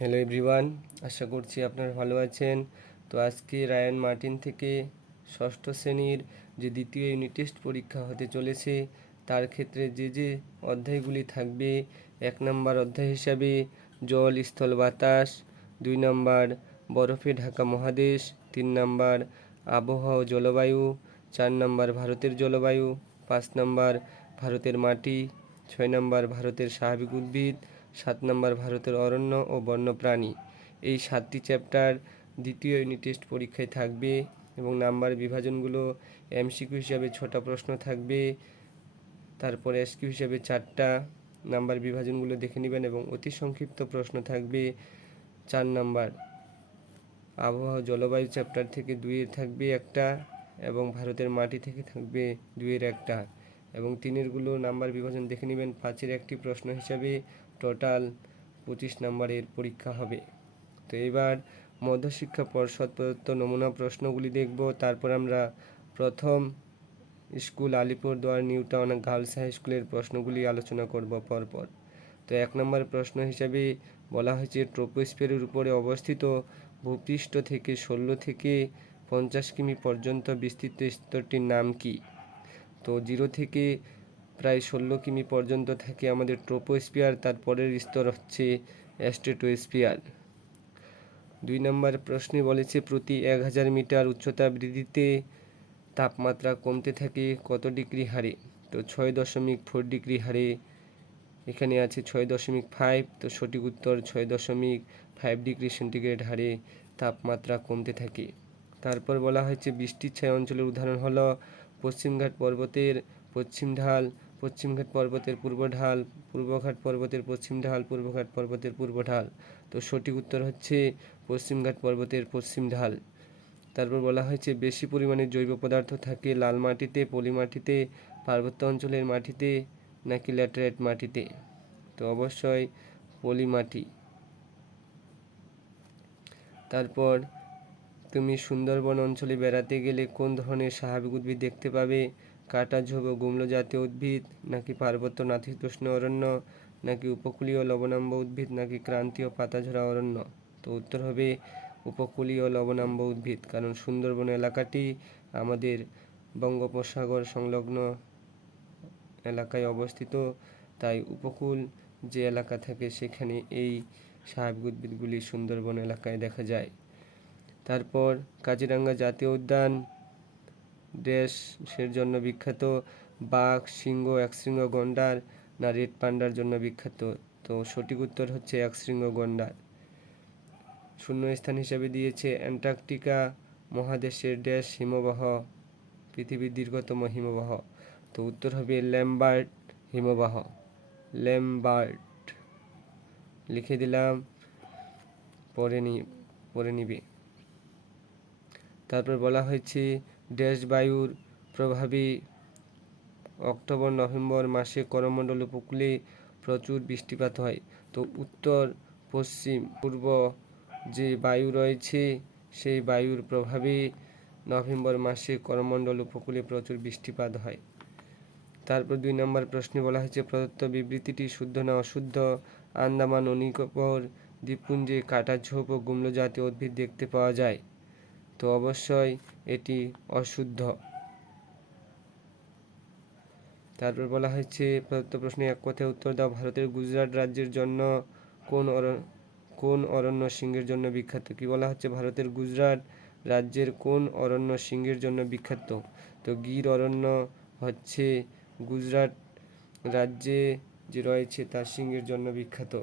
Hello everyone, আশা করছি আপনারা ভালো আছেন। তো আজকে রায়ান মার্টিন থেকে ষষ্ঠ শ্রেণীর যে দ্বিতীয় ইউনিট টেস্ট পরীক্ষা হতে চলেছে তার ক্ষেত্রে যে অধ্যায়গুলি থাকবে, 1 নম্বর অধ্যায় হিসাবে জল, স্থল, বাতাস, 2 নম্বর বরফে ঢাকা মহাদেশ, 3 নম্বর আবহাওয়া ও জলবায়ু, 4 নম্বর ভারতের জলবায়ু, 5 নম্বর ভারতের মাটি, 6 নম্বর ভারতের স্বাভাবিক উদ্ভিদ, 7 নম্বর ভারতের অরণ্য ও বন্যপ্রাণী। এই 7টি চ্যাপ্টার দ্বিতীয় ইউনিট টেস্ট পরীক্ষায় থাকবে এবং নাম্বার বিভাজনগুলো এমসিকিউ হিসাবে 6টা প্রশ্ন থাকবে, তারপরে এসকিউ হিসাবে 4টা। নাম্বার বিভাজনগুলো দেখে নেবেন এবং অতি সংক্ষিপ্ত প্রশ্ন থাকবে 4 নাম্বার আবহাওয়া জলবায়ু চ্যাপ্টার থেকে 2-এর থাকবে একটা এবং ভারতের মাটি থেকে থাকবে 2-এর একটা এবং 3-এরগুলো নাম্বার বিভাজন দেখে নেবেন। 5-এর একটি প্রশ্ন হিসাবে টোটাল 25 নম্বরের পরীক্ষা হবে। তো এবার মধ্যশিক্ষা পর্ষদ প্রদত্ত নমুনা প্রশ্নগুলি দেখব। তারপর আমরা প্রথম school Alipurduar new town girls high স্কুলের প্রশ্নগুলি আলোচনা করব পরপর। তো 1 নম্বর প্রশ্ন হিসাবে বলা হয়েছে ট্রপোস্ফিয়ারের উপরে অবস্থিত ভূপৃষ্ঠ থেকে 16 থেকে 50 কিমি পর্যন্ত বিস্তৃত স্তরটির নাম কি? তো 0 থেকে প্রায় 16 কিমি পর্যন্ত থাকে আমাদের ট্রপোস্ফিয়ার, তারপরের স্তর হচ্ছে স্ট্রেটোস্ফিয়ার। 2 নম্বর প্রশ্নে বলেছে প্রতি 1000 মিটার উচ্চতা বৃদ্ধিতে তাপমাত্রা কমতে থাকে কত ডিগ্রি হারে? তো 6.4 ডিগ্রি হারে। এখানে আছে 6.5, তো সঠিক উত্তর 6.5 ডিগ্রি সেন্টিগ্রেড হারে তাপমাত্রা কমতে থাকে। তারপর বলা হয়েছে বৃষ্টির ছায়া অঞ্চলের উদাহরণ হলো পশ্চিমঘাট পর্বতের পশ্চিম ঢাল, পশ্চিমঘাট পর্বতের পূর্ব ঢাল, পূর্বঘাট পর্বতের পশ্চিম ঢাল, পূর্বঘাট পর্বতের পূর্ব ঢাল। তো সঠিক উত্তর হচ্ছে পশ্চিমঘাট পর্বতের পশ্চিম ঢাল। তারপর বলা হয়েছে বেশি পরিমাণে জৈব পদার্থ থাকে লাল মাটিতে, পলি মাটিতে, পার্বত্য অঞ্চলের মাটিতে নাকি ল্যাটেরাইট মাটিতে? তো অবশ্যই পলি মাটি। তারপর তুমি সুন্দরবন অঞ্চলে বেড়াতে গেলে কোন ধরনের স্বাভাবিক উদ্ভিদ দেখতে পাবে? কাঁটাঝোপ ও গুল্ম জাতীয় উদ্ভিদ, নাকি পার্বত্য নাতিশীতোষ্ণ অরণ্য, নাকি উপকূলীয় লবণাম্ব উদ্ভিদ, নাকি ক্রান্তীয় পাতাঝরা অরণ্য? তো উত্তর হবে উপকূলীয় লবণাম্ব উদ্ভিদ, কারণ সুন্দরবন এলাকাটি আমাদের বঙ্গোপসাগর সংলগ্ন এলাকায় অবস্থিত, তাই উপকূল যে এলাকা থাকে সেখানে এই স্বাভাবিক উদ্ভিদগুলি সুন্দরবন এলাকায় দেখা যায়। তারপর কাজিরাঙ্গা জাতীয় উদ্যান দেশের জন্য বিখ্যাত? বাঘ, সিংহ, একশৃঙ্গ গন্ডার না রেড পান্ডার জন্য বিখ্যাত? তো সঠিক উত্তর হচ্ছে একশৃঙ্গ গন্ডার। শূন্যস্থান হিসাবে দিয়েছে অ্যান্টার্কটিকা মহাদেশের ড্যাশ হিমবাহ পৃথিবীর দীর্ঘতম হিমবাহ? তো উত্তর হবে ল্যাম্বার্ট হিমবাহ। ল্যাম্বার্ট লিখে দিলাম, পরে নিবে। তারপর বলা হয়েছে ড্যাশ বায়ুর প্রভাবে অক্টোবর নভেম্বর মাসে করমণ্ডল উপকূলে প্রচুর বৃষ্টিপাত হয়? তো উত্তর পশ্চিম পূর্ব যে বায়ু রয়েছে সেই বায়ুর প্রভাবে নভেম্বর মাসে করমণ্ডল উপকূলে প্রচুর বৃষ্টিপাত হয়। তারপর 2 নম্বর প্রশ্নে বলা হয়েছে প্রদত্ত বিবৃতিটি শুদ্ধ না অশুদ্ধ? আন্দামান ও নিকোবর দ্বীপপুঞ্জে কাঁটাঝোপ ও গুল্ম জাতীয় উদ্ভিদ দেখতে পাওয়া যায়? তো অবশ্যই এটি অশুদ্ধ। তারপর বলা হয়েছে প্রদত্ত প্রশ্নে এক কথায় উত্তর দাও। ভারতের গুজরাট রাজ্যের জন্য কোন অরণ্য সিংহের জন্য বিখ্যাত? কি বলা হচ্ছে ভারতের গুজরাট রাজ্যের কোন অরণ্য সিংহের জন্য বিখ্যাত? তো গির অরণ্য হচ্ছে গুজরাট রাজ্যে যে রয়েছে তার সিংহের জন্য বিখ্যাত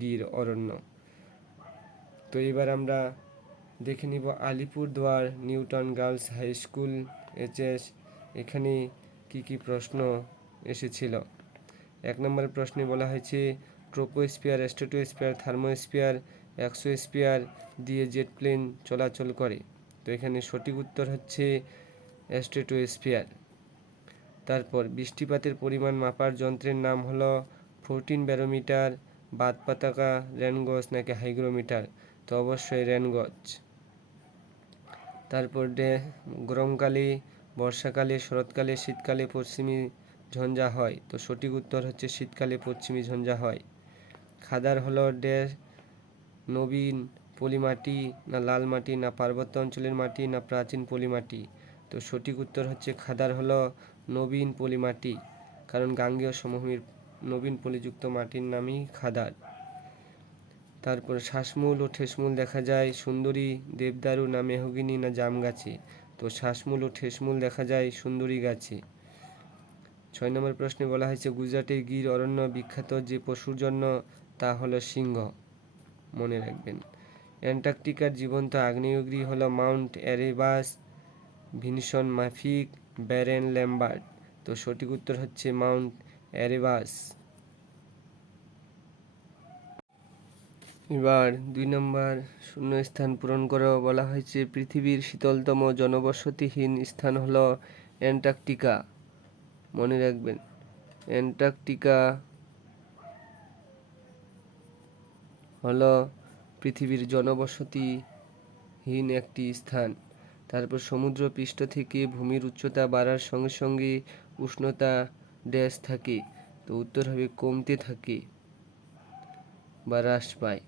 গির অরণ্য। তো এবার আমরা দেখে নিব Alipurduar new town girls high school HS, এখানে কি কি প্রশ্ন এসেছিল। 1 নম্বর প্রশ্নে বলা হয়েছে ট্রোপোস্ফিয়ার, স্ট্রেটোস্ফিয়ার, থার্মোস্ফিয়ার, এক্সোস্ফিয়ার দিয়ে জেট প্লেন চলাচল করে? তো এখানে সঠিক উত্তর হচ্ছে স্ট্রেটোস্ফিয়ার। তারপর বৃষ্টিপাতের পরিমাণ মাপার যন্ত্রের নাম হলো 14 ব্যারোমিটার, বাত পাতাকা, রেনগজ নাকি হাইগ্রোমিটার? তো অবশ্যই রেনগজ। তারপর গরমকালে, বর্ষাকালে, শরৎকালে, শীতকালে পশ্চিমী ঝঞ্ঝা হয়? তো সঠিক উত্তর হচ্ছে শীতকালে পশ্চিমী ঝঞ্ঝা হয়। খাদার হলো নবীন পলিমাটি, না লাল মাটি, না পার্বত্য অঞ্চলের মাটি, না প্রাচীন পলিমাটি? তো সঠিক উত্তর হচ্ছে খাদার হলো নবীন পলিমাটি, কারণ গাঙ্গেয় সমভূমির নবীন পলিযুক্ত মাটির নামই খাদার। তারপর শ্বাসমূল ও ঠেসমূল দেখা যায় সুন্দরী, দেবদারু, না মেহগিনি, না জাম গাছে? তো শ্বাসমূল ও ঠেসমূল দেখা যায় সুন্দরী গাছে। 6 নম্বর প্রশ্নে বলা হয়েছে গুজরাটের গির অরণ্য বিখ্যাত যে পশুর জন্য, তা হলো সিংহ। মনে রাখবেন। অ্যান্টার্কটিকার জীবন্ত আগ্নেয়গিরি হলো মাউন্ট এরেবাস, ভিনসন মাফিক, ব্যারেন ল্যাম্বার্ট? তো সঠিক উত্তর হচ্ছে মাউন্ট এরেবাস। এবার 2 নম্বর শূন্যস্থান পূরণ করো। বলা হয়েছে পৃথিবীর শীতলতম জনবসতিহীন স্থান হলো অ্যান্টার্কটিকা। মনে রাখবেন, অ্যান্টার্কটিকা হলো পৃথিবীর জনবসতিহীন একটি স্থান। তারপর সমুদ্র পৃষ্ঠ থেকে ভূমির উচ্চতা বাড়ার সঙ্গে সঙ্গে উষ্ণতা ড্যাশ থাকে? তো উত্তর হবে কমতে থাকে বা হ্রাস পায়।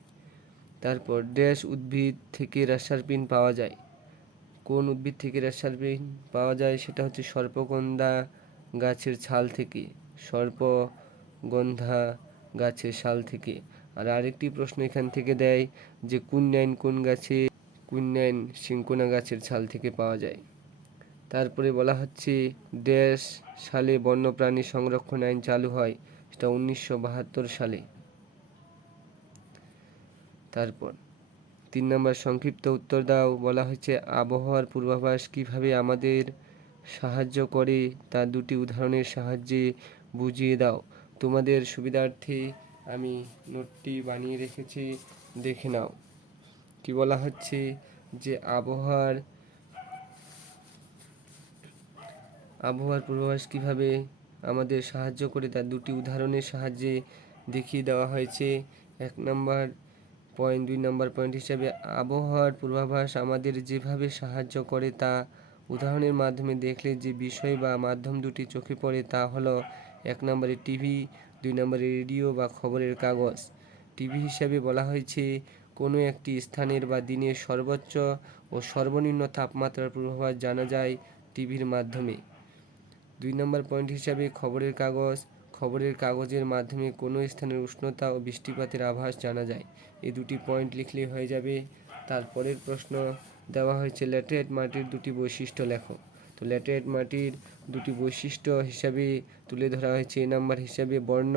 তারপর ড্যাশ উদ্ভিদ থেকে রেসারপিন পাওয়া যায়? কোন উদ্ভিদ থেকে রেসারপিন পাওয়া যায়? সেটা হচ্ছে সর্পগন্ধা গাছের ছাল থেকে। সর্পগন্ধা গাছের ছাল থেকে। আর আরেকটি প্রশ্ন এখান থেকে দেয় যে কুইনাইন কোন গাছে? কুইনাইন সিনকোনা গাছের ছাল থেকে পাওয়া যায়। তারপরে বলা হচ্ছে ড্যাশ সালে বন্যপ্রাণী সংরক্ষণ আইন চালু হয়? সেটা 1972 সালে। তারপর 3 নম্বর সংক্ষিপ্ত উত্তর দাও। বলা হয়েছে আবহাওয়ার পূর্বাভাস কিভাবে আমাদের সাহায্য করে তা দুটি উদাহরণের সাহায্যে বুঝিয়ে দাও। তোমাদের সুবিধার্থে আমি নোটটি বানিয়ে রেখেছি, দেখে নাও। কি বলা হচ্ছে যে আবহাওয়ার পূর্বাভাস কিভাবে আমাদের সাহায্য করে তার দুটি উদাহরণের সাহায্যে দেখিয়ে দেওয়া হয়েছে। 1 নম্বর পয়েন্ট 2 নম্বর পয়েন্ট হিসাবে আবহাওয়ার পূর্বাভাস আমাদের যেভাবে সাহায্য করে তা উদাহরণের মাধ্যমে দেখলে যে বিষয় বা মাধ্যম দুটি চোখে পড়ে তা হলো 1 নম্বরে টিভি, 2 নম্বরে রেডিও বা খবরের কাগজ। টিভি হিসাবে বলা হয়েছে কোনো একটি স্থানের বা দিনের সর্বোচ্চ ও সর্বনিম্ন তাপমাত্রার পূর্বাভাস জানা যায় টিভির মাধ্যমে। 2 নম্বর পয়েন্ট হিসাবে খবরের কাগজের মাধ্যমে কোনো স্থানের উষ্ণতা ও বৃষ্টিপাতের আভাস জানা যায়। এই দুটি পয়েন্ট লিখলেই হয়ে যাবে। তারপরের প্রশ্ন দেওয়া হয়েছে ল্যাটেরাইট মাটির দুটি বৈশিষ্ট্য লেখো। তো ল্যাটেরাইট মাটির দুটি বৈশিষ্ট্য হিসাবে তুলে ধরা হয়েছে এ নাম্বার হিসাবে বর্ণ,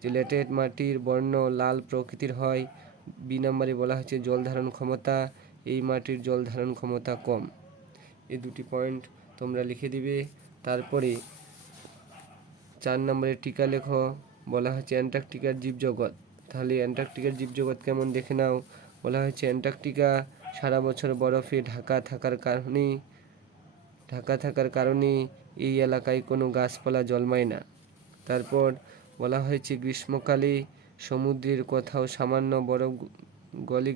যে ল্যাটেরাইট মাটির বর্ণ লাল প্রকৃতির হয়। বি নম্বরে বলা হয়েছে জল ধারণ ক্ষমতা, এই মাটির জল ধারণ ক্ষমতা কম। এই দুটি পয়েন্ট তোমরা লিখে দিবে। তারপরে 4 নম্বরে টিকা লেখো। বলা হয়েছে অ্যান্টার্কটিকার জীবজগৎ। তাহলে অ্যান্টার্কটিকার জীবজগৎ কেমন দেখে নাও। বলা হয়েছে অ্যান্টার্কটিকা সারা বছর বরফে ঢাকা থাকার কারণে এই এলাকায় কোনো গাছপালা জন্মায় না। তারপর বলা হয়েছে গ্রীষ্মকালে সমুদ্রের কোথাও সামান্য বরফ গলে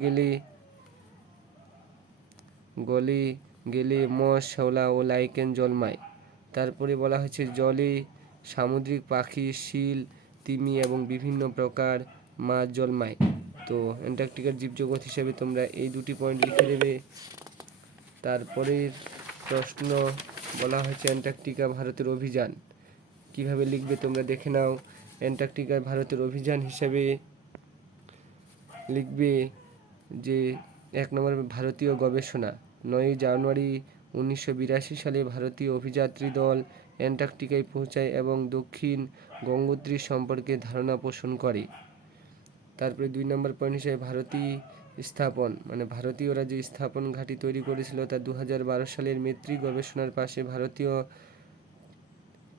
গেলে মস, শ্যাওলা ও লাইকেন জন্মায়। তারপরে বলা হয়েছে জলে সামুদ্রিক পাখি, শীল, তিমি এবং বিভিন্ন প্রকার মাছ জন্মায়। তো অ্যান্টার্কটিকার জীবজগৎ হিসেবে তোমরা এই দুটি পয়েন্ট লিখে দেবে। তারপরের প্রশ্ন বলা হয়েছে অ্যান্টার্কটিকা ভারতের অভিযান। কিভাবে লিখবে তোমরা দেখে নাও। অ্যান্টার্কটিকার ভারতের অভিযান হিসেবে লিখবে যে 1 নম্বর ভারতীয় গবেষণা। 9 জানুয়ারি 1982 সালে ভারতীয় অভিযাত্রী দল অ্যান্টার্কটিকায় পৌঁছায় এবং দক্ষিণ গঙ্গোত্রী সম্পর্কে ধারণা পোষণ করে। তারপরে 2 নম্বর পয়েন্ট হিসেবে ভারতীয় স্থাপন, মানে ভারতীয়রা যে স্থাপন ঘাঁটি তৈরি করেছিল তা 2012 সালের মেত্রী গবেষণার পাশে ভারতীয়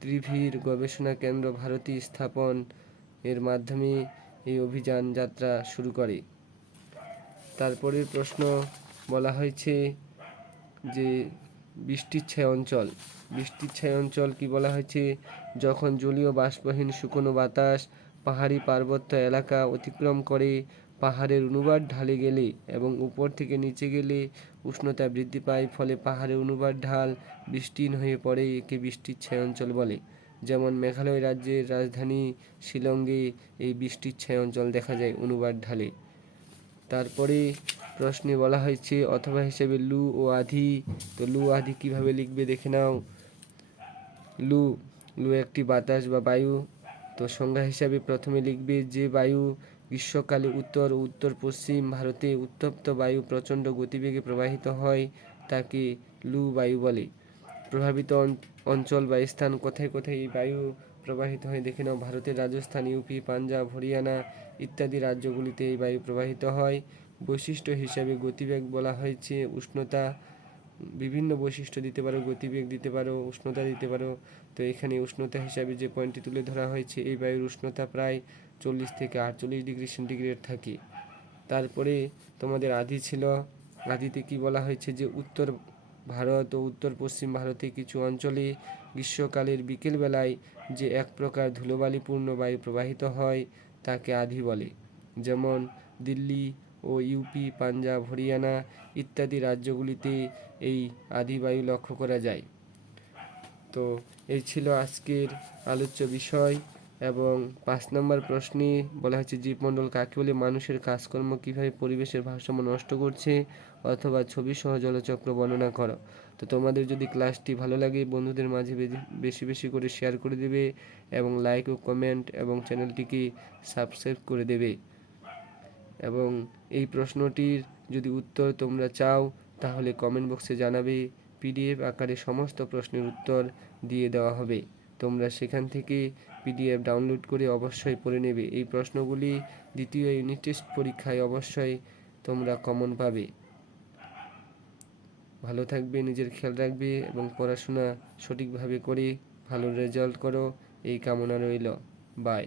ত্রিভীর গবেষণা কেন্দ্র ভারতীয় স্থাপন এর মাধ্যমে এই অভিযান যাত্রা শুরু করে। তারপরের প্রশ্ন বলা হয়েছে যে বৃষ্টিচ্ছায় অঞ্চল কি বলা হয়েছে যখন জলীয় বাষ্পহীন শুকনো বাতাস পাহাড়ি পার্বত্য এলাকা অতিক্রম করে পাহাড়ের অনুবাদ ঢালে গেলে এবং উপর থেকে নিচে গেলে উষ্ণতা বৃদ্ধি পায়, ফলে পাহাড়ের অনুবাদ ঢাল বৃষ্টিহীন হয়ে পড়ে, একে বৃষ্টিচ্ছায় অঞ্চল বলে। যেমন মেঘালয় রাজ্যের রাজধানী শিলংয়ে এই বৃষ্টিচ্ছায় অঞ্চল দেখা যায় অনুবাদ ঢালে। তারপরে প্রশ্নে বলা হয়েছে অথবা হিসেবে লু ও আধি। তো লু আধি কীভাবে লিখবে দেখে নাও। লু লু একটি বাতাস বা বায়ু। তো সংজ্ঞা হিসাবে প্রথমে লিখবে যে বায়ু গ্রীষ্মকালে উত্তর ও উত্তর পশ্চিম ভারতে উত্তপ্ত বায়ু প্রচণ্ড গতিবেগে প্রবাহিত হয় তাকে লু বায়ু বলে। প্রভাবিত অঞ্চল বা স্থান কোথায় কোথায় এই বায়ু প্রবাহিত হয় দেখে নাও। ভারতের রাজস্থান, ইউপি, পাঞ্জাব, হরিয়ানা ইত্যাদি রাজ্যগুলিতে এই বায়ু প্রবাহিত হয়। বৈশিষ্ট্য হিসাবে গতিবেগ বলা হয়েছে উষ্ণতা, বিভিন্ন বৈশিষ্ট্য দিতে পারো, গতিবেগ দিতে পারো, উষ্ণতা দিতে পারো। তো এখানে উষ্ণতা হিসাবে যে পয়েন্টটি তুলে ধরা হয়েছে এই বায়ুর উষ্ণতা প্রায় 40 থেকে 48 ডিগ্রি সেন্টিগ্রেড থাকে। তারপরে তোমাদের আধি ছিল। আধিতে কি বলা হয়েছে যে উত্তর ভারত ও উত্তর পশ্চিম ভারতে কিছু অঞ্চলে গ্রীষ্মকালের বিকেলবেলায় যে এক প্রকার ধুলোবালিপূর্ণ বায়ু প্রবাহিত হয় তাকে আধি বলে। যেমন দিল্লি ও ইউপি, পাঞ্জাব, হরিয়ানা ইত্যাদি রাজ্যগুলিতে এই আধি বায়ু লক্ষ্য করা যায়। তো এই ছিল আজকের আলোচ্য বিষয়। এবং 5 নম্বর প্রশ্নে বলা হয়েছে জীবমণ্ডল কাকে বলে, মানুষের কাজকর্ম কীভাবে পরিবেশের ভারসাম্য নষ্ট করছে, অথবা ছবি সহ জলচক্র বর্ণনা করো। তো তোমাদের যদি ক্লাসটি ভালো লাগে বন্ধুদের মাঝে বেশি বেশি করে শেয়ার করে দেবে এবং লাইক ও কমেন্ট এবং চ্যানেলটিকে সাবস্ক্রাইব করে দেবে। এবং এই প্রশ্নটির যদি উত্তর তোমরা চাও তাহলে কমেন্ট বক্সে জানাবে। পিডিএফ আকারে সমস্ত প্রশ্নের উত্তর দিয়ে দেওয়া হবে। তোমরা সেখান থেকে পিডিএফ ডাউনলোড করে অবশ্যই পড়ে নেবে। এই প্রশ্নগুলি দ্বিতীয় ইউনিট টেস্ট পরীক্ষায় অবশ্যই তোমরা কমন পাবে। ভালো থাকবে, নিজের খেয়াল রাখবে এবং পড়াশোনা সঠিকভাবে করে ভালো রেজাল্ট করো এই কামনা রইল। বাই।